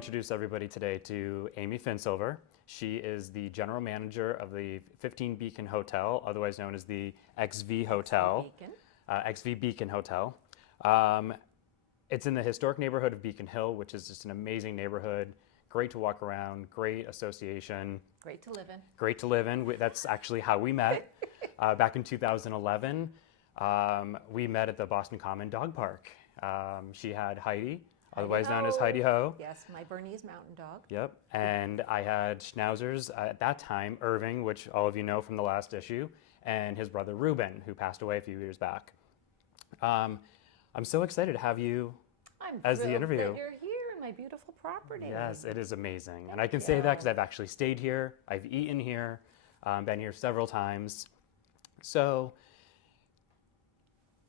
introduce everybody today to Amy Finsilver. She is the general manager of the 15 Beacon Hotel, otherwise known as the XV Hotel. XV Beacon Hotel. It's in the historic neighborhood of Beacon Hill, which is just an amazing neighborhood. Great to walk around, great association. Great to live in. Great to live in. That's actually how we met back in 2011. We met at the Boston Common Dog Park. She had Heidi, otherwise known as Heidi Ho. Yes, my Bernese Mountain Dog. Yep, and I had Schnauzers at that time, Irving, which all of you know from the last issue, and his brother Ruben, who passed away a few years back. I'm so excited to have you as the interview. That you're here in my beautiful property. Yes, it is amazing. And I can say that because I've actually stayed here, I've eaten here, been here several times. So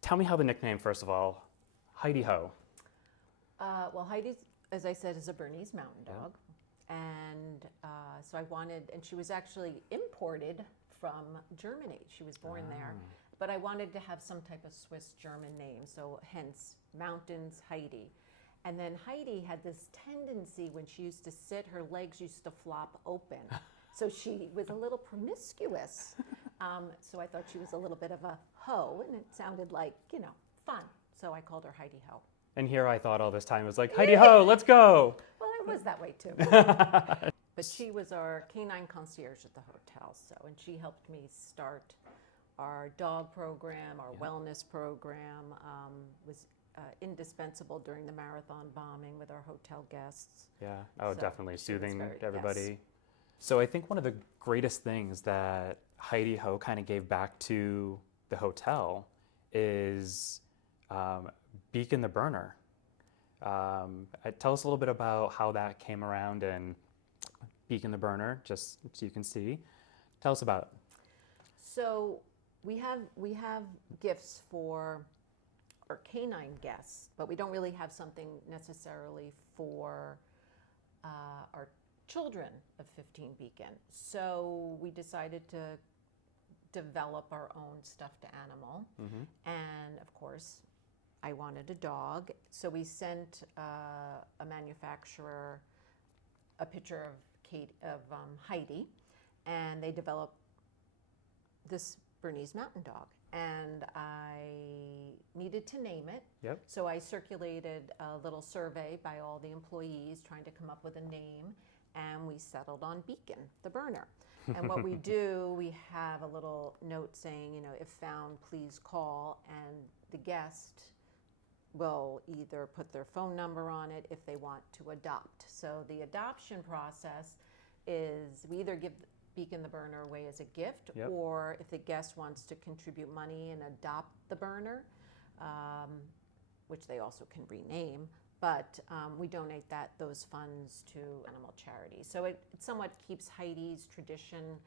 tell me how the nickname, first of all, Heidi Ho. Well, Heidi, as I said, is a Bernese Mountain Dog. And so I wanted, and she was actually imported from Germany. She was born there. But I wanted to have some type of Swiss-German name, so hence Mountains Heidi. And then Heidi had this tendency when she used to sit, her legs used to flop open. So she was a little promiscuous. So I thought she was a little bit of a hoe, and it sounded like, you know, fun. So I called her Heidi Ho. And here I thought all this time, it was like, Heidi Ho, let's go. Well, it was that way too. But she was our canine concierge at the hotel, and she helped me start our dog program, our wellness program, was indispensable during the marathon bombing with our hotel guests. Yeah, oh, So definitely soothing to everybody. Yes. So I think one of the greatest things that Heidi Ho kind of gave back to the hotel is Beacon the Burner. Tell us a little bit about how that came around and Beacon the Burner, just so you can see. Tell us about it. So we have gifts for our canine guests, but we don't really have something necessarily for our children of 15 Beacon. So we decided to develop our own stuffed animal. And of course, I wanted a dog. So we sent a manufacturer a picture of Heidi, and they developed this Bernese Mountain Dog, and I needed to name it. Yep. So I circulated a little survey by all the employees trying to come up with a name, and we settled on Beacon, the burner. And what we do, we have a little note saying, you know, if found, please call, and the guest will either put their phone number on it if they want to adopt. So the adoption process is we either give Beacon the burner away as a gift, or if the guest wants to contribute money and adopt the burner, which they also can rename, but we donate those funds to animal charities. So it somewhat keeps Heidi's tradition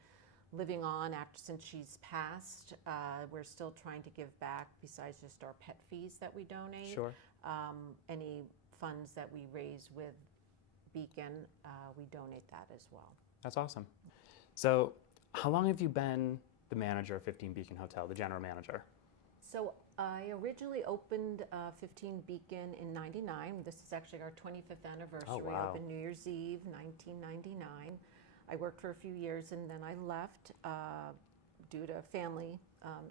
living on since she's passed. We're still trying to give back, besides just our pet fees that we donate. Sure. Any funds that we raise with Beacon, we donate that as well. That's awesome. So how long have you been the manager of 15 Beacon Hotel, the general manager? So I originally opened 15 Beacon in '99. This is actually our 25th anniversary. Oh, wow. We opened New Year's Eve, 1999. I worked for a few years and then I left due to family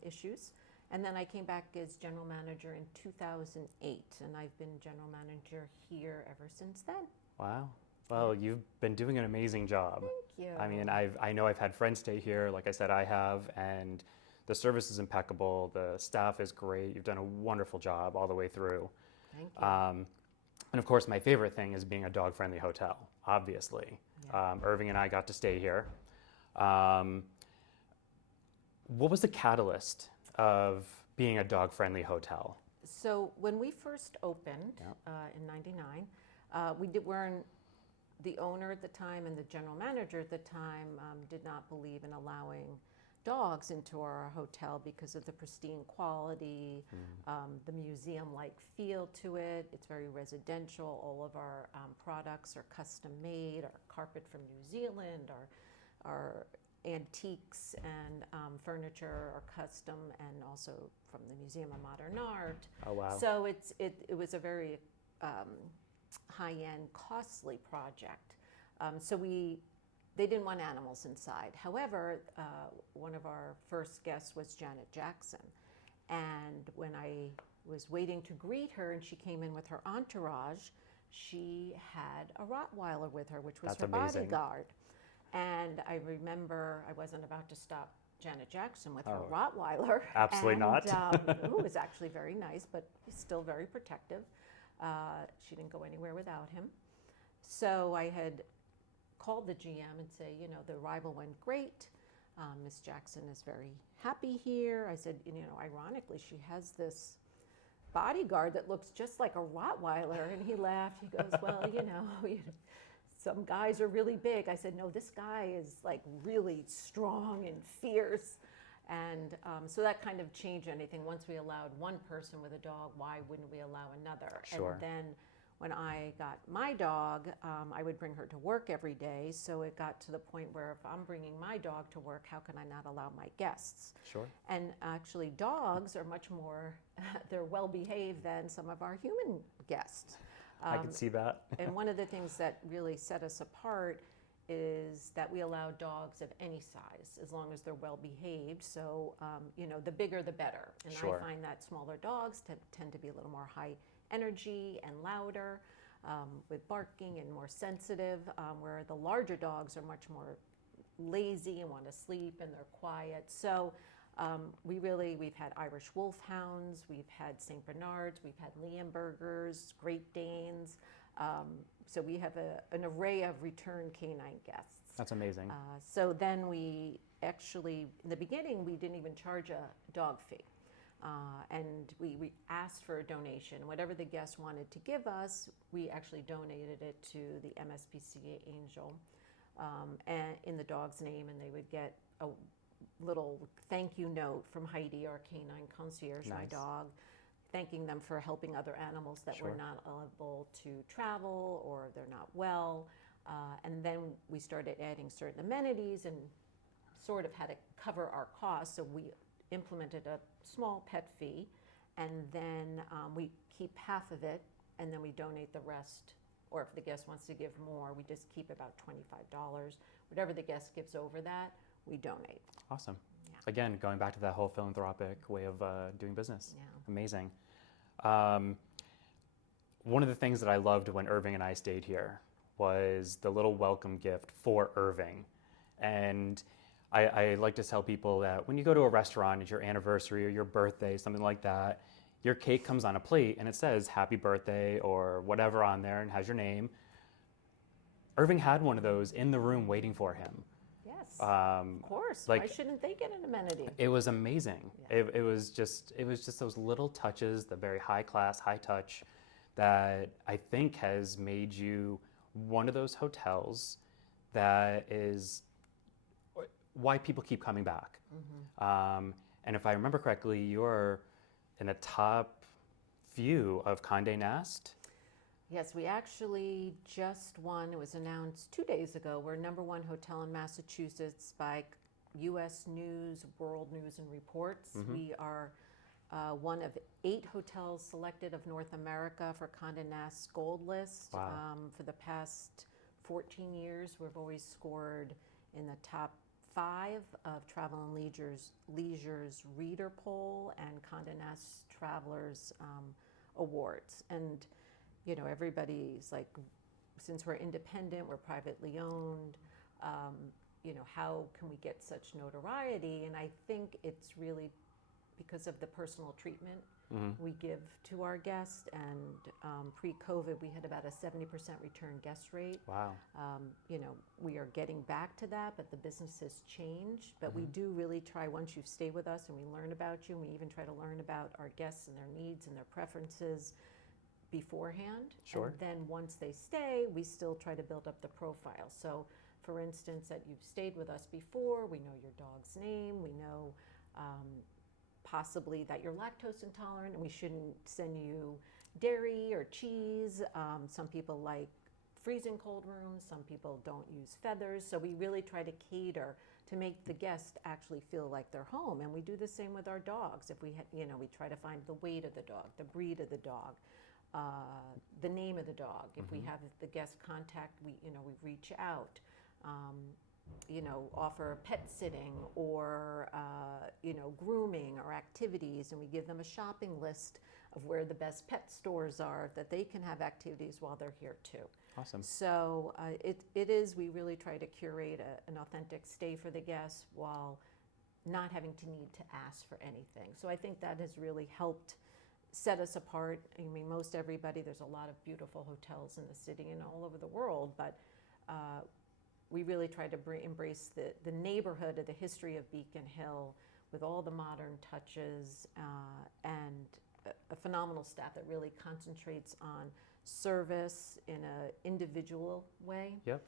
issues. And then I came back as general manager in 2008, and I've been general manager here ever since then. Wow. Well, you've been doing an amazing job. Thank you. I mean, I know I've had friends stay here, like I said, I have, and the service is impeccable. The staff is great. You've done a wonderful job all the way through. Thank you. And of course, my favorite thing is being a dog-friendly hotel, obviously. Yeah. Irving and I got to stay here. What was the catalyst of being a dog-friendly hotel? So when we first opened in '99, the owner at the time and the general manager at the time did not believe in allowing dogs into our hotel because of the pristine quality, the museum-like feel to it. It's very residential. All of our products are custom made. Our carpet from New Zealand, our antiques and furniture are custom, and also from the Museum of Modern Art. Oh, wow. So it was a very high-end, costly project. So they didn't want animals inside. However, one of our first guests was Janet Jackson. And when I was waiting to greet her and she came in with her entourage, she had a Rottweiler with her, which was That's her amazing. bodyguard. And I remember I wasn't about to stop Janet Jackson with her Oh, Rottweiler. absolutely not. It was actually very nice, but still very protective. She didn't go anywhere without him. So I had called the GM and say, you know, the arrival went great. Miss Jackson is very happy here. I said, you know, ironically, she has this bodyguard that looks just like a Rottweiler. And he laughed. He goes, well, you know, some guys are really big. I said, no, this guy is like really strong and fierce. And so that kind of changed anything. Once we allowed one person with a dog, why wouldn't we allow another? Sure. And then when I got my dog, I would bring her to work every day. So it got to the point where if I'm bringing my dog to work, how can I not allow my guests? Sure. And actually, dogs are much more, they're well behaved than some of our human guests. I can see that. And one of the things that really set us apart is that we allow dogs of any size as long as they're well behaved. So, you know, the bigger the better. And Sure. I find that smaller dogs tend to be a little more high energy and louder with barking and more sensitive, where the larger dogs are much more lazy and want to sleep and they're quiet. So we've had Irish Wolfhounds, we've had St. Bernards, we've had Leonbergers, Great Danes. So we have an array of return canine guests. That's amazing. So then we actually, in the beginning, we didn't even charge a dog fee. And we asked for a donation. Whatever the guest wanted to give us, we actually donated it to the MSPCA Angel and in the dog's name, and they would get a little thank you note from Heidi, our canine concierge, my Nice. dog, thanking them for helping other animals that Sure. were not able to travel or they're not well. And then we started adding certain amenities and sort of had to cover our costs. So we implemented a small pet fee, and then we keep half of it, and then we donate the rest. Or if the guest wants to give more, we just keep about $25. Whatever the guest gives over that, we donate. Awesome. Yeah. Again, going back to that whole philanthropic way of doing business. Yeah. Amazing. One of the things that I loved when Irving and I stayed here was the little welcome gift for Irving. And I like to tell people that when you go to a restaurant, it's your anniversary or your birthday, something like that, your cake comes on a plate and it says happy birthday or whatever on there and has your name. Irving had one of those in the room waiting for him. Yes, Of course. like- Why shouldn't they get an amenity? It was amazing. Yeah. It was just those little touches, the very high class, high touch, that I think has made you one of those hotels that is why people keep coming back. And if I remember correctly, you're in a top few of Condé Nast. Yes, we actually just won. It was announced 2 days ago. We're #1 hotel in Massachusetts by U.S. News, World News and Reports. We are one of 8 hotels selected of North America for Condé Nast's Gold List. Wow. For the past 14 years, we've always scored in the top 5 of Travel and Leisure's Reader Poll and Condé Nast Travelers Awards. And you know, everybody's like, since we're independent, we're privately owned, you know, how can we get such notoriety? And I think it's really because of the personal treatment we give to our guests. And pre-COVID, we had about a 70% return guest rate. Wow. You know, we are getting back to that, but the business has changed. But we do really try, once you've stayed with us and we learn about you, and we even try to learn about our guests and their needs and their preferences beforehand. Sure. And then once they stay, we still try to build up the profile. So for instance, that you've stayed with us before, we know your dog's name, we know possibly that you're lactose intolerant and we shouldn't send you dairy or cheese. Some people like freezing cold rooms, some people don't use feathers. So we really try to cater to make the guest actually feel like they're home. And we do the same with our dogs. If we, you know, we try to find the weight of the dog, the breed of the dog. the name of the dog. If we have the guest contact, we reach out. Offer pet sitting or, grooming or activities, and we give them a shopping list of where the best pet stores are that they can have activities while they're here too. Awesome. So we really try to curate an authentic stay for the guests while not having to need to ask for anything. So I think that has really helped set us apart. I mean, most everybody, there's a lot of beautiful hotels in the city and all over the world, but we really try to embrace the neighborhood of the history of Beacon Hill with all the modern touches and a phenomenal staff that really concentrates on service in an individual way. Yep.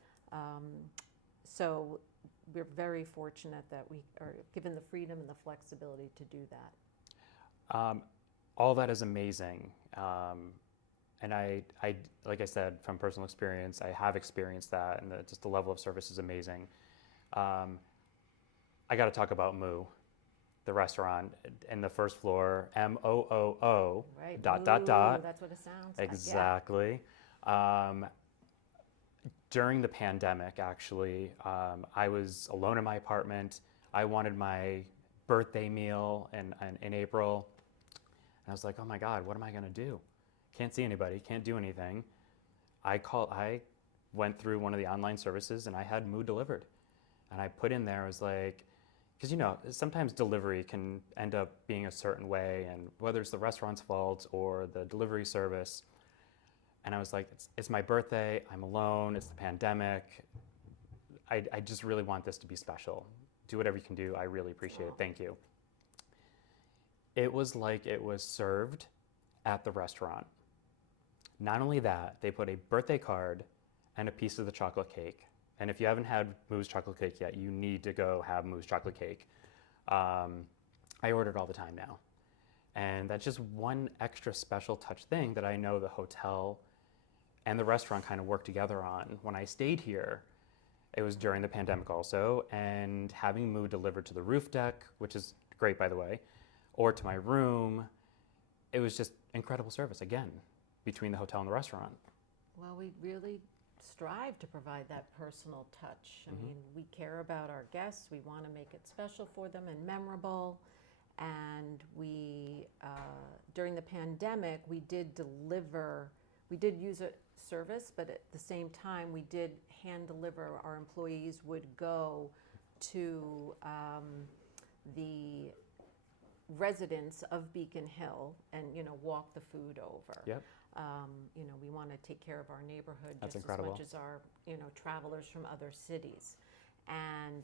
So we're very fortunate that we are given the freedom and the flexibility to do that. All that is amazing. And I, like I said, from personal experience, I have experienced that, and just the level of service is amazing. I got to talk about Moo, the restaurant, in the first floor, MOOO, Right. dot, Ooh, dot, dot. That's what it sounds Exactly. During the pandemic, actually, I was alone in my apartment. I wanted my birthday meal in April. And I was like, oh my God, what am I going to do? Can't see anybody, can't do anything. I went through one of the online services and I had Moo delivered. And I put in there, I was like, because sometimes delivery can end up being a certain way, and whether it's the restaurant's fault or the delivery service. And I was like, it's my birthday, I'm alone, it's the pandemic. I just really want this to be special. Do whatever you can do, I really appreciate it, thank you. It was like it was served at the restaurant. Not only that, they put a birthday card and a piece of the chocolate cake. And if you haven't had Moo's chocolate cake yet, you need to go have Moo's chocolate cake. I order it all the time now. And that's just one extra special touch thing that I know the hotel and the restaurant kind of work together on. When I stayed here, it was during the pandemic also, and having Moo delivered to the roof deck, which is great by the way, or to my room, it was just incredible service again, between the hotel and the restaurant. Well, we really strive to provide that personal touch. I mean, we care about our guests. We want to make it special for them and memorable. And we, during the pandemic, we did use a service, but at the same time, we did hand deliver. Our employees would go to the residents of Beacon Hill and walk the food over. Yep. We want to take care of our neighborhood That's just incredible. as much as our travelers from other cities. And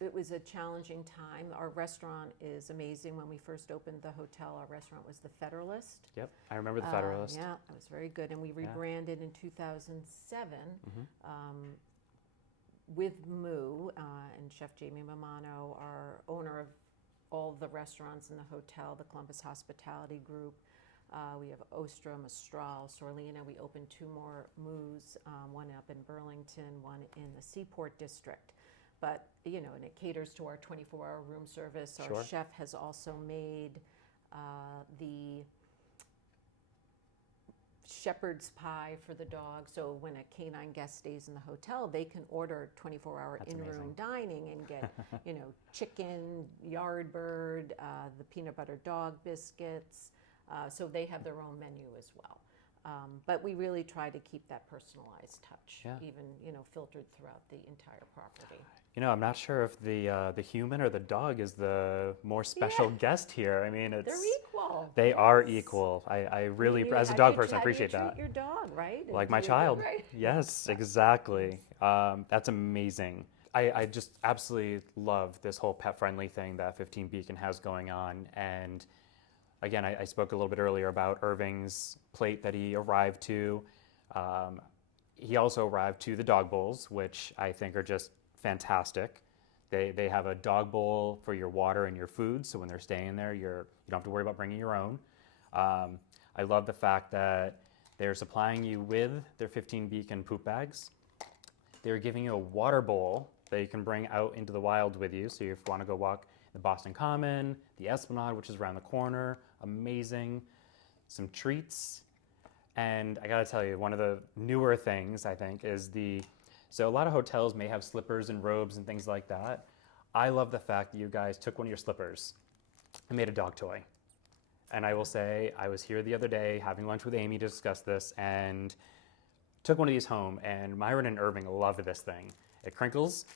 it was a challenging time. Our restaurant is amazing. When we first opened the hotel, our restaurant was the Federalist. Yep, I remember the Federalist. Yeah, it was very good. And we rebranded in 2007 with Moo, and Chef Jamie Mamano, our owner of all the restaurants in the hotel, the Columbus Hospitality Group. We have Ostrom, Mistral, Sorlina. We opened 2 more Moos, one up in Burlington, one in the Seaport District. But, and it caters to our 24-hour room service. Our Sure. chef has also made the shepherd's pie for the dog. So when a canine guest stays in the hotel, they can order 24-hour That's in-room amazing. dining and get, chicken, yard bird, the peanut butter dog biscuits. So they have their own menu as well. But we really try to keep that personalized touch, even filtered throughout the entire property. I'm not sure if the human or the dog is the more special guest here. I mean, They're equal. They are equal. I really, as a dog person, I appreciate how that. do you treat your dog, right? Like And my do you- child. right? Yes, exactly. That's amazing. I just absolutely love this whole pet-friendly thing that 15 Beacon has going on. And again, I spoke a little bit earlier about Irving's plate that he arrived to. He also arrived to the dog bowls, which I think are just fantastic. They have a dog bowl for your water and your food, so when they're staying there, you don't have to worry about bringing your own. I love the fact that they're supplying you with their 15 Beacon poop bags. They're giving you a water bowl that you can bring out into the wild with you. So if you want to go walk the Boston Common, the Esplanade, which is around the corner, amazing. Some treats. And I gotta tell you, one of the newer things I think is so a lot of hotels may have slippers and robes and things like that. I love the fact that you guys took one of your slippers and made a dog toy. And I will say, I was here the other day having lunch with Amy to discuss this and took one of these home, and Myron and Irving love this thing. It crinkles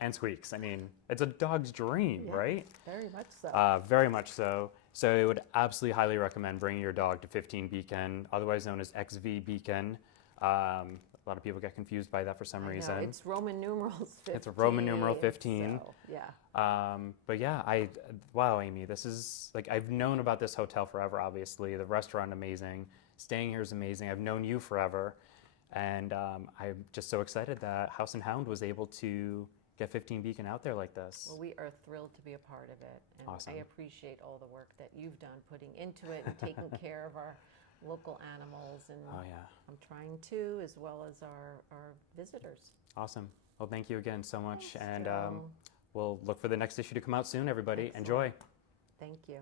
and squeaks. I mean, it's a dog's dream, Yeah, right? very much so. Very much so. So I would absolutely highly recommend bringing your dog to 15 Beacon, otherwise known as XV Beacon. A lot of people get confused by that for some reason. No, it's Roman numerals 15. It's a Roman numeral 15. So, yeah. But yeah, wow, Amy, this is, like, I've known about this hotel forever, obviously. The restaurant, amazing. Staying here is amazing. I've known you forever. And I'm just so excited that House and Hound was able to get 15 Beacon out there like this. Well, we are thrilled to be a part of it. And Awesome. I appreciate all the work that you've done putting into it and taking care of our local animals. And Oh, yeah. I'm trying to, as well as our visitors. Awesome. Well, thank you again so much. Thanks, And Joe. we'll look for the next issue to come out soon, everybody. Excellent. Enjoy. Thank you.